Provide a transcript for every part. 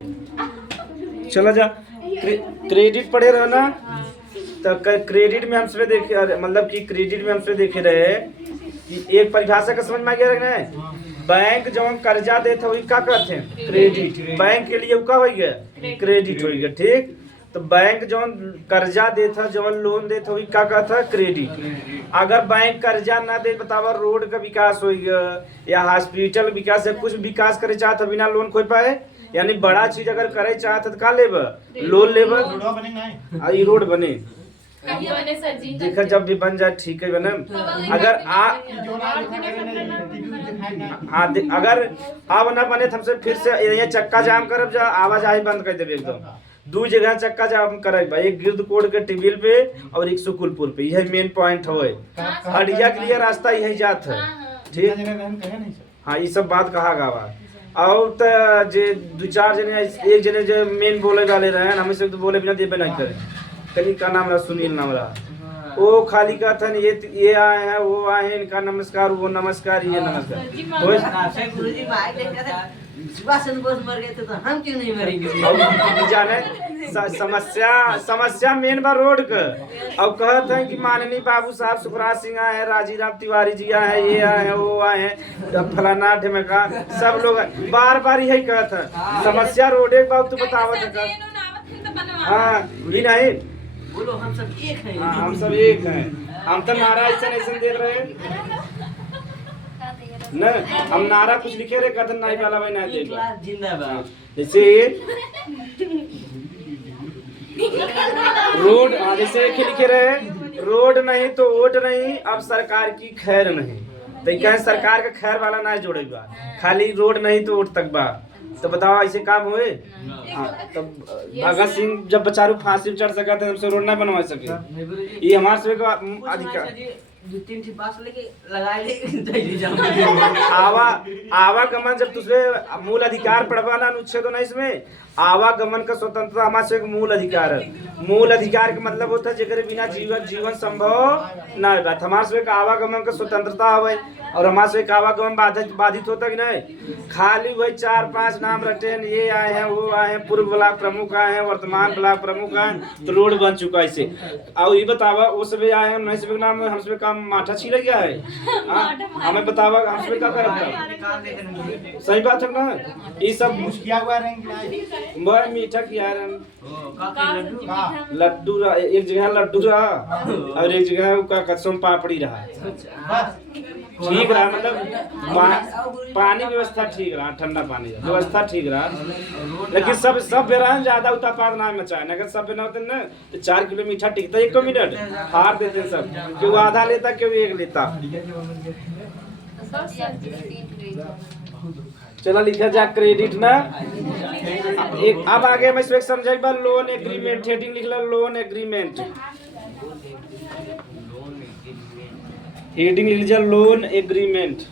चला जा क्रेडिट पढ़े रहे ना। तो क्रेडिट में हमसे देखे मतलब कि क्रेडिट में हमसे देखे रहे कि एक परिभाषा का समझ में आ गया रहे। बैंक जो कर्जा देते वही क्या कहते हैं? क्रेडिट। बैंक के लिए क्या हो गया? क्रेडिट हो गया। ठीक। तो बैंक जो कर्जा देता जो लोन देता वही क्या कहता है? क्रेडिट। अगर बैंक कर्जा ना दे बतावा रोड का विकास हो गया या हॉस्पिटल विकास या कुछ विकास करे चाहता बिना लोन खोल पाए, यानी बड़ा चीज अगर करे चाहत तो का लेब? लोन लेब। रोड बने देखा जब भी बन जाए ठीक है बने। अगर अगर अब ना बने हमसे फिर से ये चक्का जाम करब जा आवाजाही बंद कर देवे एकदम। दो जगह चक्का जाम करे भाई, एक गिरद कोड के टिबिल पे और एक सुकुल पुल पे। यही मेन पॉइंट है। हटिया के लिए रास्ता यही जात है। ठीक। हाँ ये सब बात कहा गावा और तो जे दो चार जने एक जने जो मेन बोले वाले रहे हमें से तो बोले बिना देवे नहीं करे। कहीं का नाम रहा सुनील नाम रहा, वो खाली का था ये आए हैं वो आए हैं इनका नमस्कार वो नमस्कार ये नमस्कार। गुरुजी मर गए तो हम क्यों नहीं मरेंगे? जाने समस्या मेन बा रोड का। अब कहते हैं कि माननीय बाबू साहब सुखराज सिंह आए हैं, राजीराम तिवारी जी आए हैं, ये आए हैं वो आए हैं फलाना ढेमका सब लोग बार बार यही कहते हैं समस्या रोडे बाबू तू बतावत। हाँ नहीं बोलो हम सब एक हैं। हाँ हम सब एक हैं। हम तो नारा ऐसा दे रहे हैं न, हम नारा कुछ लिखे रहे कथन नहीं वाला भाई नहीं देगा जिंदाबाद। जैसे रोड जैसे लिखे रहे रोड नहीं तो वोट नहीं, अब सरकार की खैर नहीं। तो कहें सरकार का खैर वाला ना जोड़ेगा, खाली रोड नहीं तो वोट तक बा। तो बताओ ऐसे काम हुए? तब भगत सिंह जब बेचारू फांसी चढ़ सका था हमसे रोड ना बनवा सके। ये हमारे से अधिकार आवागमन जब तुझे मूल अधिकार पढ़वाना अनुच्छेद तो नहीं इसमें आवागमन का स्वतंत्रता हमारे एक मूल अधिकार है। मूल अधिकार का मतलब होता है जेकरे बिना जीवन संभव ना है। हमारे से आवागमन का स्वतंत्रता है और हमारे से आवागमन बाधित होता कि नहीं? खाली वही 4-5 नाम रटे ये आए हैं वो आए हैं, पूर्व ब्लॉक प्रमुख आए हैं, वर्तमान ब्लॉक प्रमुख आए तो रोड बन चुका है इसे। और ये बतावा वो सब आए हैं नहीं सब नाम हमसे काम माठा छीले गया है। हमें बतावा हमसे क्या कर सही बात है ना? ये सब मुश्किल हुआ मैं मीठा किया लड्डू रहा, एक जगह लड्डू रहा और एक जगह का कसम पापड़ी रहा। ठीक रहा मतलब पानी व्यवस्था ठीक रहा, ठंडा पानी व्यवस्था ठीक रहा। लेकिन सब बेरान ज्यादा उतापाद ना मचाए। अगर सब ना होते ना तो 4 किलो मीठा टिकता 1 मिनट हार देते सब। क्यों आधा लेता क्यों 1 लेता। चला लिखा जा क्रेडिट ना एक। अब आगे मैं इसमें समझाइबा लोन एग्रीमेंट। हेडिंग लिख लो लोन एग्रीमेंट। हेडिंग लिख जा लोन एग्रीमेंट।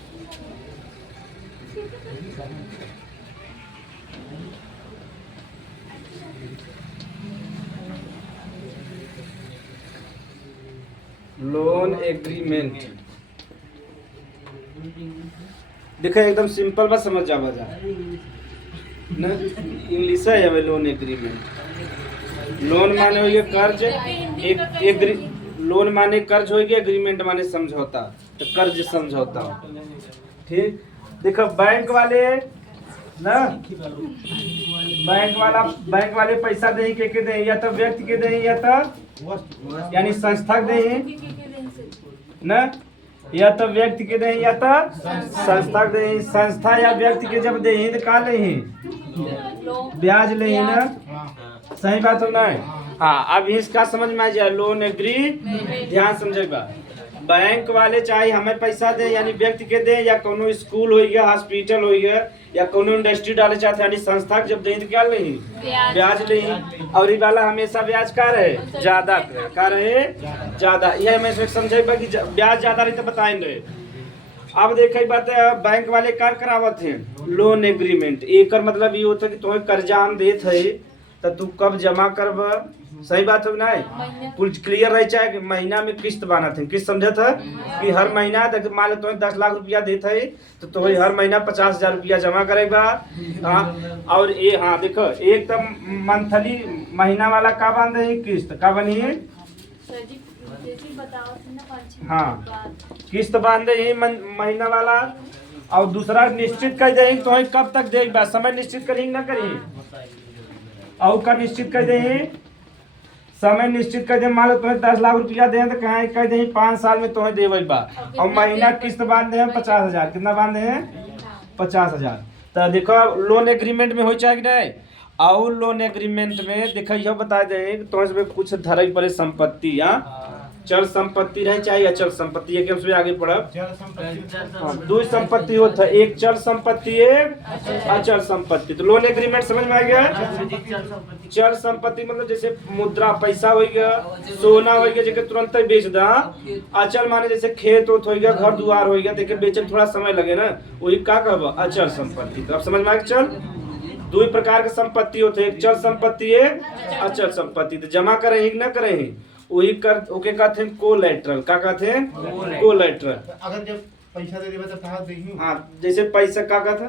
लोन एग्रीमेंट देखा एकदम सिंपल बस समझ जावा जा ना। इंग्लिश है अब लोन एग्रीमेंट। लोन माने हो ये कर्ज, एक लोन माने कर्ज हो गया, एग्रीमेंट माने समझौता। तो कर्ज समझौता ठीक। देखो बैंक वाले ना बैंक वाले पैसा दे के दे या तो व्यक्ति के दे या तो यानी संस्था के दे ना, या तो व्यक्ति के दे या तो संस्था के दे। संस्था या व्यक्ति के जब दे तो का ले ब्याज ले ना। सही बात हो ना? हाँ अब इसका समझ में आ जाए लोन एग्री। ध्यान समझेगा बैंक वाले चाहे हमें पैसा दे यानी व्यक्ति के दे या कोनो स्कूल हो गया हॉस्पिटल हो गया या कोनो इंडस्ट्री डाले चाहते यानी संस्था जब दे तो क्या नहीं ब्याज ले। और ये वाला हमेशा ब्याज का रहे ज्यादा का रहे ज्यादा। यह मैं समझेगा कि ब्याज ज्यादा रही तो बताएंगे। अब देखे बात है बैंक वाले क्या करावत हैं लोन एग्रीमेंट। एक मतलब ये होता है कि तुम्हें कर्जा हम देते है तो तू कब जमा करब, सही बात हो नहीं, कुल क्लियर रह चाहे कि महीना में किस्त बना थे, किस्त समझे था कि हर महीना तक मान लो तुम्हें 10 लाख रुपया देते है तो तुम्हें हर महीना 50,000 रुपया जमा करेगा। हाँ, और ये हाँ देखो एक तो मंथली महीना वाला का बांधे है, किस्त का बनी है, हाँ किस्त बांधे ही महीना वाला। और दूसरा निश्चित कर दे तो कब तक देगा, समय निश्चित करेंगे ना करेंगे, और का निश्चित कर दे, समय निश्चित कर दे। मान लो तुम्हें 10 लाख रुपया दे तो कहाँ कह दे 5 साल में तुम्हें देवे बा, और महीना किस्त बांधे हैं 50,000, कितना बांधे हैं 50,000। तो देखो लोन एग्रीमेंट में हो चाहे नहीं, और लोन एग्रीमेंट में देखो यह बता दे तुम्हें कुछ धरई पड़े संपत्ति, चल संपत्ति रहे चाहे अचल संपत्ति, एक उसमें आगे पढ़ब दो संपत्ति होता है, एक चल संपत्ति एक अचल संपत्ति। तो लोन एग्रीमेंट समझ में आ गया। चल संपत्ति मतलब जैसे मुद्रा पैसा हो गया, सोना हो गया जेके तुरंत ही बेच दा। अचल माने जैसे खेत हो गया, घर दुआर हो गया, देखे बेचे थोड़ा समय लगे ना, वही का कहब अचल संपत्ति। तो अब समझ में आ गया। चल दो प्रकार के संपत्ति होते हैं, एक चल संपत्ति एक अचल संपत्ति। तो जमा करें ही ना करें ही वही कर ओके कहते हैं कोलैटरल, का कहते हैं कोलैटरल। अगर जब पैसा दे देबे तो कहां देही, हां जैसे पैसा का कहता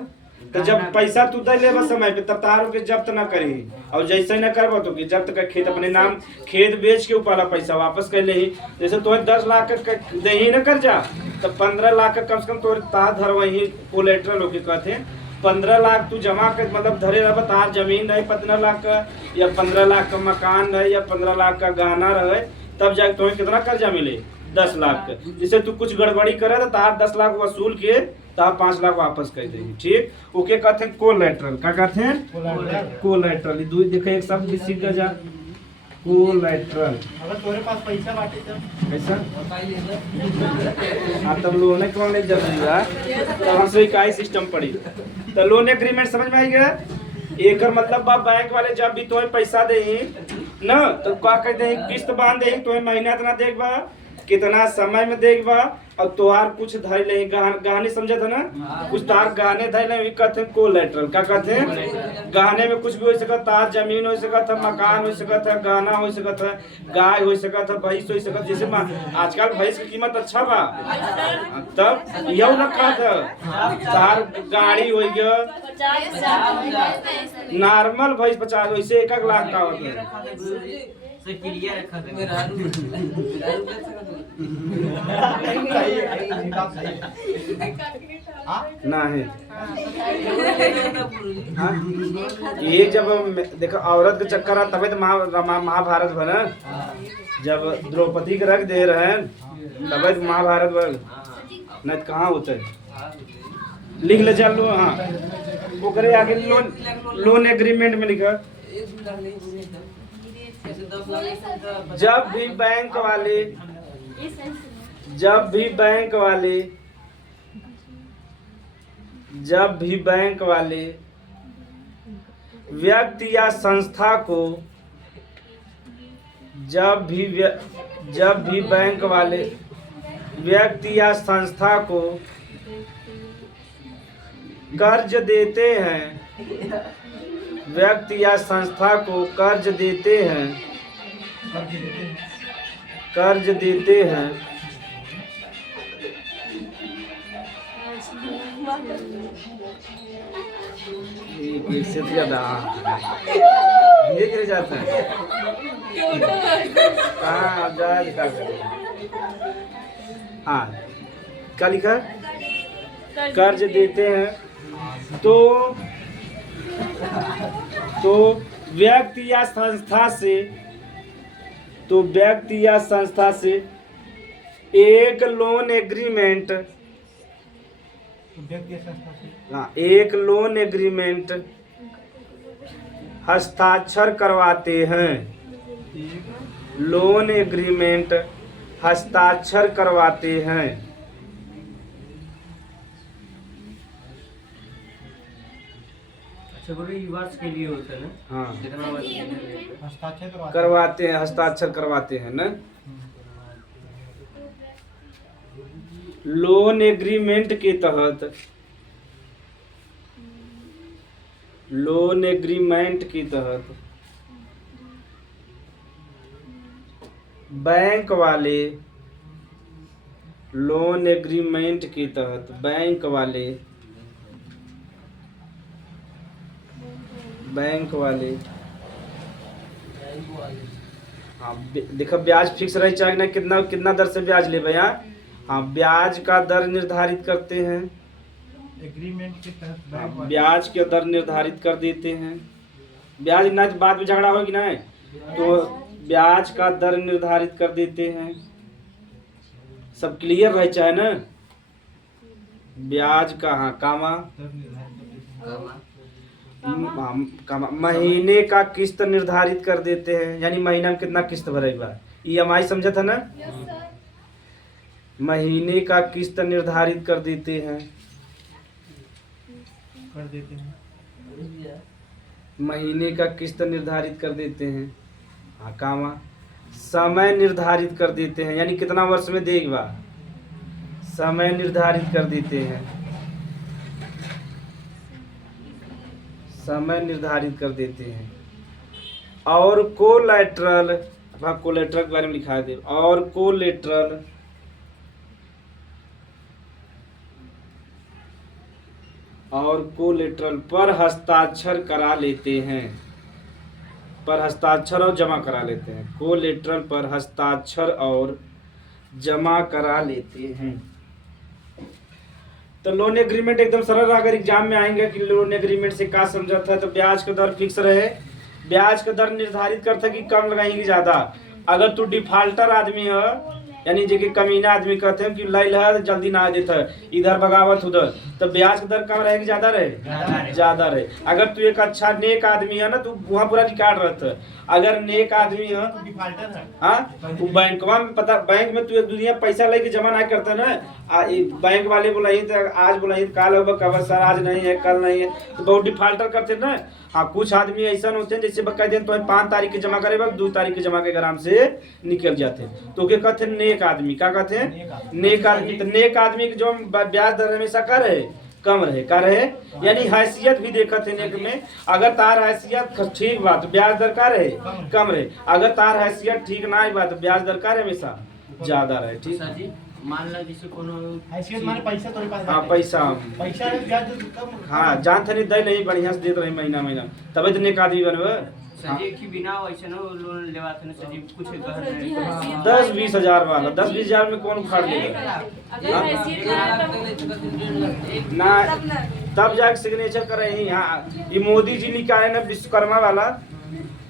तो जब पैसा तू दे लेबा समय पे तब तारो के जब्त ना करी, और जैसे ना करबो तो कि जब्त का खेत अपने नाम खेत बेच के ऊपर पैसा वापस कर ले ही। जैसे तो 10 लाख का दे ही ना कर जा तो 15 लाख का कम से कम तोर ता धर वही कोलैटरल ओके कहते हैं। 15 लाख तू जमा कर मतलब धरे रह तार जमीन रहे 15 लाख का, या 15 लाख का मकान रहे, या 15 लाख का गहना रहे, तब जाके तुम्हें कितना कर्जा मिले 10 लाख का। जैसे तू कुछ गड़बड़ी करे तो तार 10 लाख वसूल के तार 5 लाख वापस कर देगी। ठीक ओके कहते हैं कोलैटरल, क्या कहते हैं कोलैटरल। दो देखो एक शब्द भी सीख जा कोलैटरल। अगर तोरे पास पैसा बाटे तो कैसा हाँ तब लोन है कौन जरूरी है, तब हमसे इकाई सिस्टम पड़ी। तो लोन एग्रीमेंट समझ में आई गया। एक मतलब बा बैंक वाले जब भी तुम्हें पैसा दे ना तो क्या कह दे किस्त बांध दे, तुम्हें महीना इतना देखबा कितना समय में देखबा, और तोहार कुछ धर ले गहने समझे था ना, कुछ तार गहने धर ले कहते हैं कोलैटरल। क्या कहते हैं गहने में कुछ भी हो सकता, तार जमीन हो सकता, मकान हो सकता, गहना हो सकता, गाय हो सकता, भैंस हो सकता। जैसे आजकल भैंस की कीमत अच्छा बा तब यह रखा था, तार गाड़ी हो गया नॉर्मल भैंस 50 वैसे 1 लाख का होता है। ना है ये जब देखो औरत के चक्कर तब तो महाभारत बना, जब द्रौपदी के रख दे रहे हैं तब तो महाभारत बन नहीं कहाँ होता है। लिख ले चल लो। हाँ वो करे आगे लोन एग्रीमेंट में लिखा जब भी बैंक वाले व्यक्ति या संस्था को जब भी बैंक वाले व्यक्ति या संस्था को कर्ज देते हैं, व्यक्ति या संस्था को कर्ज देते हैं इससे ज्यादा धीरे धीरे जाता है कहाँ हाँ क्या लिखा कर्ज देते हैं तो व्यक्ति या संस्था से एक लोन एग्रीमेंट एक लोन एग्रीमेंट हस्ताक्षर करवाते हैं, लोन एग्रीमेंट हस्ताक्षर करवाते हैं। वर्ष के लिए होता है ना। हाँ हस्ताक्षर करवाते हैं, हस्ताक्षर करवाते हैं ना। लोन एग्रीमेंट के तहत बैंक वाले लोन एग्रीमेंट के तहत बैंक वाले हाँ देखो ब्याज फिक्स रही चाहे ना, कितना कितना दर से ब्याज ले भैया। हाँ ब्याज का दर निर्धारित करते हैं, एग्रीमेंट के तहत बैंक वाले ब्याज के दर निर्धारित कर देते हैं। ब्याज ना बाद में झगड़ा होगी ना, तो ब्याज का दर निर्धारित कर देते हैं। सब क्लियर रहे चाहे ना। ब्याज का हाँ कामा दर निर्धारित करते महीने का किस्त निर्धारित कर देते हैं, यानी महीना में कितना किस्त भरेगा। EMI समझा था ना। महीने का किस्त निर्धारित कर देते हैं, महीने का किस्त निर्धारित कर देते हैं। हाँ कामा समय निर्धारित कर देते हैं, यानी कितना वर्ष में देगा, समय निर्धारित कर देते हैं, समय निर्धारित कर देते हैं। और कोलेटरल, अब कोलेटरल के बारे में लिखा दे। और कोलेटरल पर हस्ताक्षर करा लेते हैं, पर हस्ताक्षर और जमा करा लेते हैं। कोलेटरल पर हस्ताक्षर और जमा करा लेते हैं। तो लोन एग्रीमेंट एकदम सरल। अगर एग्जाम में आएंगे कि लोन एग्रीमेंट से क्या समझा था, तो ब्याज का दर फिक्स रहे, ब्याज का दर निर्धारित करता कि कम लगाएंगे ज्यादा। अगर तू डिफाल्टर आदमी है, यानी जो कि कमीना आदमी कहते हैं कि लाई है जल्दी ना देता है, इधर बगावत उधर, तो ब्याज का दर कम रहेगी ज्यादा रहे, ज्यादा रहे। अगर तू एक अच्छा नेक आदमी है ना, तू वहाँ पूरा रिकॉर्ड रहता है। अगर नेक आदमी है डिफाल्टर है हाँ, वो बैंक में पता, बैंक में तू एक दुनिया पैसा लेके जमा नहीं करता ना। बैंक वाले बोलाई तो आज बोलाई काल होगा, कब सर आज नहीं है कल नहीं है, तो बहुत डिफाल्टर करते ना। हाँ कुछ आदमी ऐसा होते हैं जैसे कह दें तो 5 तारीख के जमा करे 2 तारीख के जमा के आराम से निकल जाते हैं। तो क्या कहते हैं नेक आदमी, क्या कहते हैं नेक आदमी। तो नेक आदमी की जो ब्याज दर हमेशा का रहे, कम रहे, का रहे, यानी हैसियत भी देखते हैं नेक में। अगर तार हैसियत ठीक बात तो ब्याज दर का रहे, कम रहे। अगर तार हैसियत ठीक ना ही बात तो ब्याज दर का रहे हमेशा ज्यादा रहे। ठीक है, मान लो जैसे कोनो हैसियत माने पैसा तोरे पास हाँ बाटे। पैसा पैसा है ब्याज कम। हाँ जान थनी दे नहीं बढ़िया से देते रहे महीना महीना, तबे तो नेक आदमी बनबे। सजी की बिना वैसे ना लोन लेवात ने सजी कुछ घर नहीं। 10-20 हजार वाला 10-20 हजार में कौन उखाड़ लेगा ना, तब जाके सिग्नेचर करे ही। हाँ ये मोदी जी निकाले ना विश्वकर्मा वाला,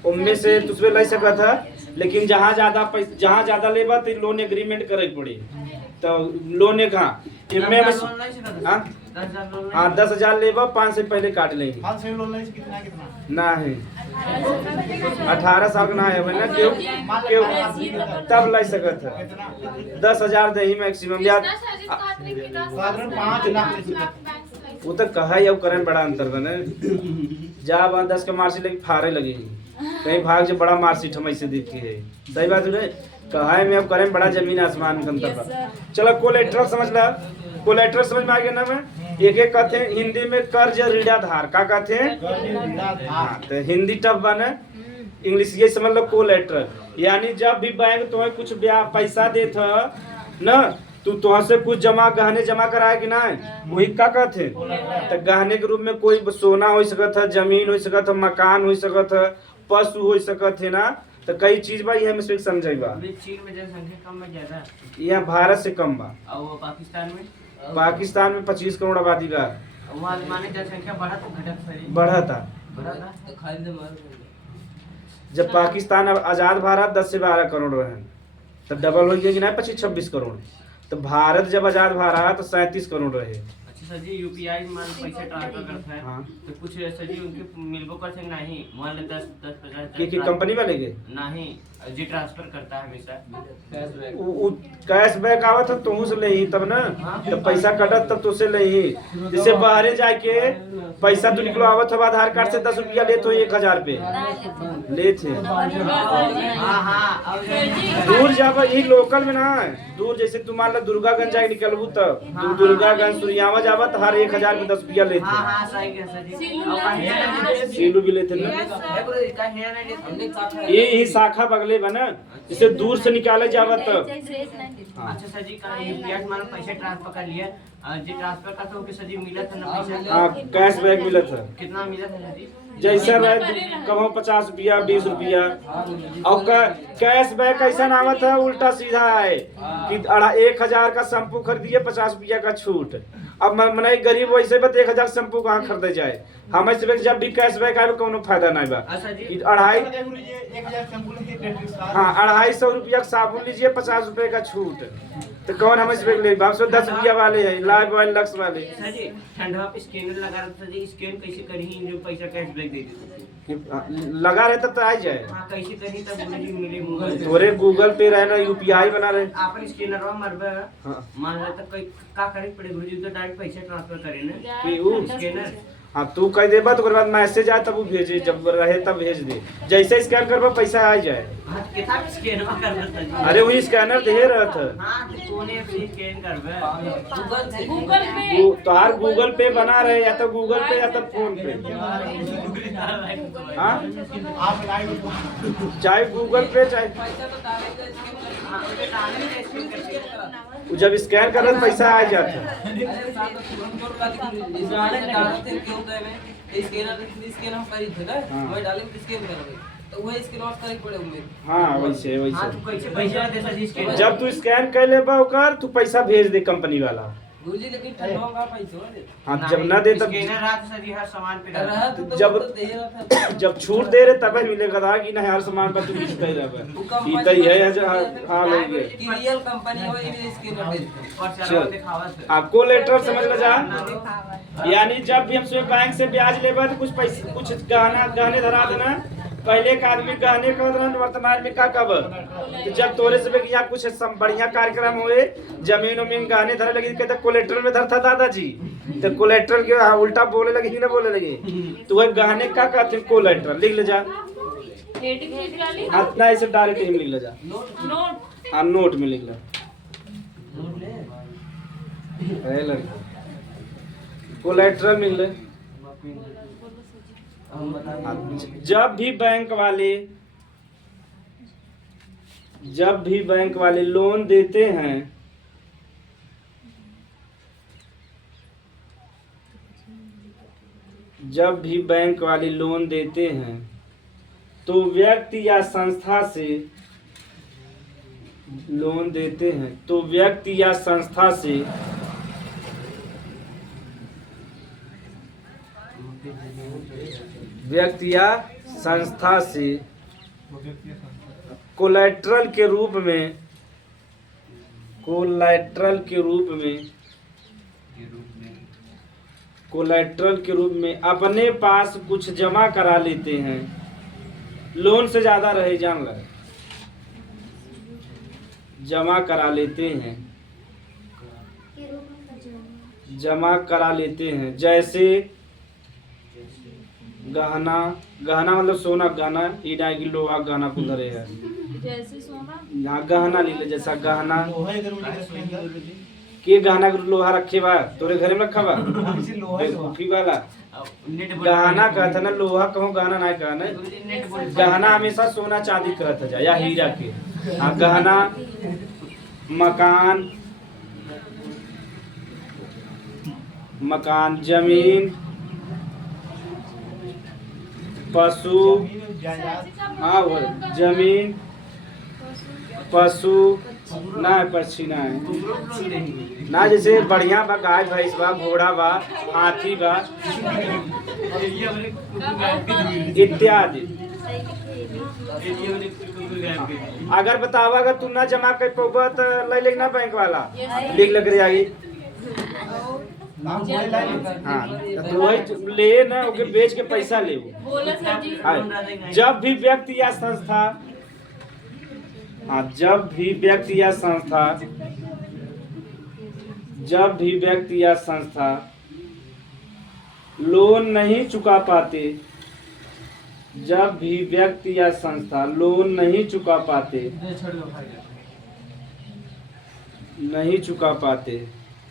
उनमें से तुझे ले सकता था। लेकिन जहाँ ज्यादा लेबा तो लोन एग्रीमेंट करे पड़े। तो लोन एक हाँ 10,000 लेबा 5 से पहले काट लेंगे। हाल से लोन ले कितना कितना ना है 18 साल का ना है ना, क्यों क्यों तब ले सकत है। 10,000 दे ही मैक्सिमम या साधारण 5 लाख ले सकते। वो तो कहा या करे बड़ा अंतर बने। जा 10 का मार्कशीट लेके फाड़े लगे कहीं भाग जो बड़ा मार्कशीट हम ऐसे देखी है। सही बात है कहा है, मैं अब करें बड़ा जमीन आसमान का अंतर बा। चलो कोलेटरल समझ ला, कोलेटरल समझ में आ गया ना। मैं एक कहते हैं हिंदी में कर्ज ऋणाधार, क्या कहते हैं। हाँ तो हिंदी टफ बने, इंग्लिश ये समझ लो कोलेटरल। यानी जब भी बैंक तुम्हें कुछ पैसा देता ना, तू तुहाँ से कुछ गहने जमा कराए कि ना, वही क्या कहते। तो गहने के रूप में कोई सोना हो सकता है, जमीन हो सकता है, मकान हो सकता है, पशु हो सकते है ना। तो कई चीज बा ये हमें समझेगा। चीन में जनसंख्या कम है ज्यादा, यहाँ भारत से कम बा। और वो पाकिस्तान में 25 करोड़ आबादी बा। वहाँ माने जनसंख्या बढ़ा तो घटत सही बढ़ा था। तो खाली जब पाकिस्तान अब आजाद भारत 10 से 12 करोड़ रहे, तो डबल हो गया कि नहीं 25-26 करोड़। तो भारत जब आजाद भारत तो 37 करोड़ रहे। सर जी यूपीआई मान पैसे ट्रांसफर करता है। हाँ। तो कुछ सर जी उनके मिलबो कर सकते नहीं, मान ले 10-50 कि कंपनी वाले के नहीं जी ट्रांसफर करता है हमेशा कैशबैक आवत है तुहू से ले ही तब ना। तो पैसा कटत तब तो से ले ही। जैसे बाहरे जाके पैसा तो निकलो आवत है आधार कार्ड से 10 रुपया ले तो 1,000 पे ले थे। दूर जब ये लोकल में ना, दूर जैसे तुम मान लो दुर्गागंज जाके निकलबू तब दुर्गागंज सूर्यावा जावत हर 1000 में 10 रुपया लेते हाँ हैं। हाँ सही कह सर जी सीलू और कहीं ना सीलू भी लेते ना। ये ही शाखा बगले बना, इसे दूर से निकाले जावत तब। हाँ। अच्छा सर जी कहीं यूपीआई से मानो पैसे ट्रांसफर कर लिए जी ट्रांसफर का तो सर जी मिला था ना पैसा हाँ कैश बैक मिला था, कितना मिला था सर जी जैसा रहे कहो 50 रुपया 20 रुपया। और कैश बैक कैसा नाम था, उल्टा सीधा है कि 1000 का शैम्पू खरीदिए 50 रुपया का छूट। अब मने गरीब वैसे बत 1000 शैम्पू कहाँ खरीदे जाए, हमें से जब भी कैश बैक आए कोनो फायदा नहीं बा। अच्छा जी कि 250 1000 शैम्पू लेके टेट्रिक्स का हाँ 250 रुपया का साबुन लीजिए 50 रुपए का छूट, तो कौन हमें से ले 10 रुपया वाले है लाइफ वाले लक्स वाले। सर जी ठंडा पे स्कैनर लगा रहा था सर जी स्कैन कैसे करी जो पैसा कैशबैक दे देते लगा रहता तो आ जाए। हाँ कैसे करी तब बोले जी मिले गूगल तोरे गूगल पे रहे ना यूपीआई बना रहे। आपन स्कैनर मरबे हाँ। मान लो तो का करे पड़े गुरुजी तो डायरेक्ट पैसा ट्रांसफर करे ना कि ऊ स्कैनर हाँ तू कह देबा तो ओकर बाद मैसेज आए तब वो भेजे, जब रहे तब भेज दे, जैसे स्कैन करबा पैसा आ जाए। हां कितना स्कैन करना था जी अरे वही स्कैनर दे रहा था। हां तो कोने से स्कैन करबे गूगल पे तोहार गूगल पे बना रहे या तो गूगल पे या तो फोन पे। हाँ आप लाइव चाहे गूगल पे चाहे हां उसे डालने में स्कैन करके वो जब स्कैन कर रहा तो पैसा आ जाता। हाँ वैसे हां वैसे तो कैसे पैसा दे सर जी स्कैन जब तू स्कैन कर लेबा ओकर तू पैसा भेज दे कंपनी वाला। हाँ जब ना दे तब स्कैनर रात सर जी हर सामान पे डाल जब छूट दे रहे तब मिलेगा था कि नहीं हर सामान पर तू बेचते ही रहे। ई तो है हाल हो गया। रियल कंपनी हो ये स्कैनर दे और चल। चलो दिखावा सर आपको लेटर समझ में जा, यानी जब भी हमसे बैंक से ब्याज लेबा तो कुछ पैसे कुछ गहने धरा देना। पहले एक आदमी गहने का वर्तमान में का कब तो जब तोरे से यहाँ कुछ बढ़िया कार्यक्रम हुए जमीन उमीन गहने धरे लगी कहते कोलेट्रल में धरता दादाजी, तो कोलेट्रल के उल्टा बोले लगे कि ना बोले लगे, तो वह गहने का कहते कोलेट्रल लिख ले जा। इतना ऐसे डायरेक्ट ही लिख ले जा। हाँ नोट में लिख ले कोलेट्रल मिल ले। जब भी बैंक वाले लोन देते हैं तो व्यक्ति या संस्था से कोलेट्रल के रूप में अपने पास कुछ जमा करा लेते हैं। लोन से ज्यादा रहे जान लगे, जमा करा लेते हैं जैसे गहना मतलब सोना गहना ईटा की लोहा गहना को धरे है जैसे सोना यहाँ गहना ले ले जैसा गहना लोहा है जरूर इसके अंदर के गहना के लोहा रखे बा तोरे घरे में रखा बा इसी लोहा है लोहा। कुफी वाला नेट गहना कहता ना लोहा कहो गहना नहीं कहना। गहना हमेशा सोना चांदी कहता जा या हीरा के। हाँ गहना मकान जमीन पशु हाँ वो जमीन पशु ना पक्षी ना है ना जैसे बढ़िया बा गाय भैंस बा घोड़ा बा हाथी बा इत्यादि। अगर बतावा अगर तू ना जमा कर पौबा तो ले लेना बैंक वाला लिख लग रही आई। नाम बोले लाइन हाँ तो वही ले ना ओके बेच के पैसा ले वो। बोला सर जी हाँ, जब भी व्यक्ति या संस्था लोन नहीं चुका पाते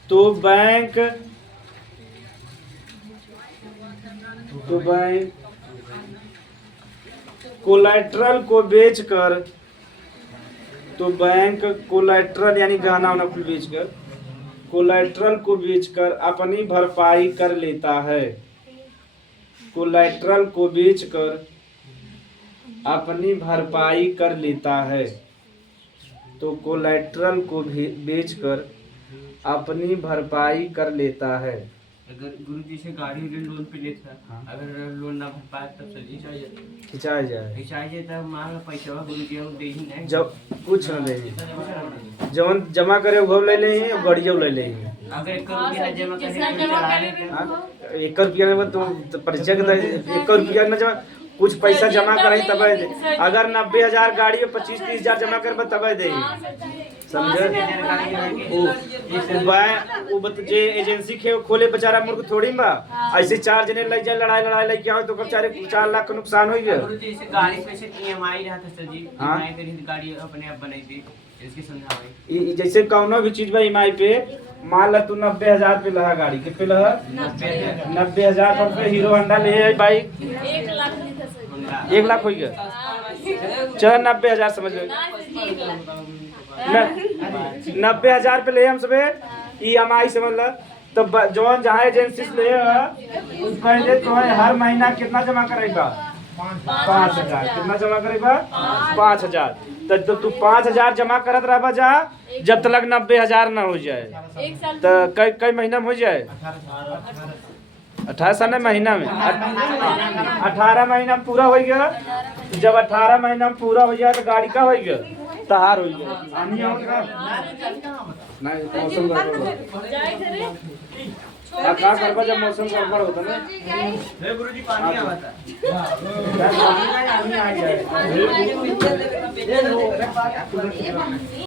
तो बैंक तो बैंक कोलेटरल को बेचकर, तो बैंक कोलेटरल यानी गहना वहना को बेचकर, कोलेटरल को बेचकर अपनी भरपाई कर लेता है। कोलेटरल को बेचकर अपनी भरपाई कर लेता है। तो कोलेटरल को बेचकर अपनी भरपाई कर लेता है। अगर गुरु जी से गाड़ी लोन पे लेता, अगर लोन ना भर पाए तब से खिंचाया जाए, खिंचाई तब मान लो पैसा गुरु जी दे ही नहीं, जब कुछ न ले जवन जमा करे वो ले ले गड़िया ले ले। अगर 1 रुपया जमा करे चला लेते 1 रुपया में तो परिचय के 1 रुपया न जमा, कुछ पैसा जमा करे तब अगर 90,000 गाड़ी में 25-30,000 जमा कर तब दे। समझे? वो जे एजेंसी खोले बेचारा मूर्ख थोड़ी बा, ऐसे 4 जने लग जाए लड़ाई लग गया तो बेचारे 4 लाख का नुकसान हो गया। गुरु जी से गाड़ी पे से ईएमआई रहता सर जी, ईएमआई करी गाड़ी अपने आप बनाई थी, इसके समझावे जैसे कौनो भी चीज बा ईएमआई पे, मान ला तू 90,000 पे लहा गाड़ी के पे लहा 90,000 पे हीरो होंडा ले आई बाइक 1 लाख हो गया, चल 90,000 समझ लो 90,000 पे ले हम सबे ईएमआई समझ ला। तो जौन जहाँ एजेंसी से ले पहले तो हर महीना कितना जमा करेगा 5,000, कितना जमा करेगा 5,000। तो तू 5,000 जमा करत रहा जा जब तक 90,000 ना हो जाए। तो कई महीना में हो जाए 18 साल महीना में 18 महीना में पूरा हो गया। जब 18 महीना में पूरा हो जाए तो गाड़ी का हो गया तहार हो गया। आनी होगा नहीं मौसम का करबा जब मौसम गड़बड़ होता ना गुरु जी पानी आता पानी आ जाए।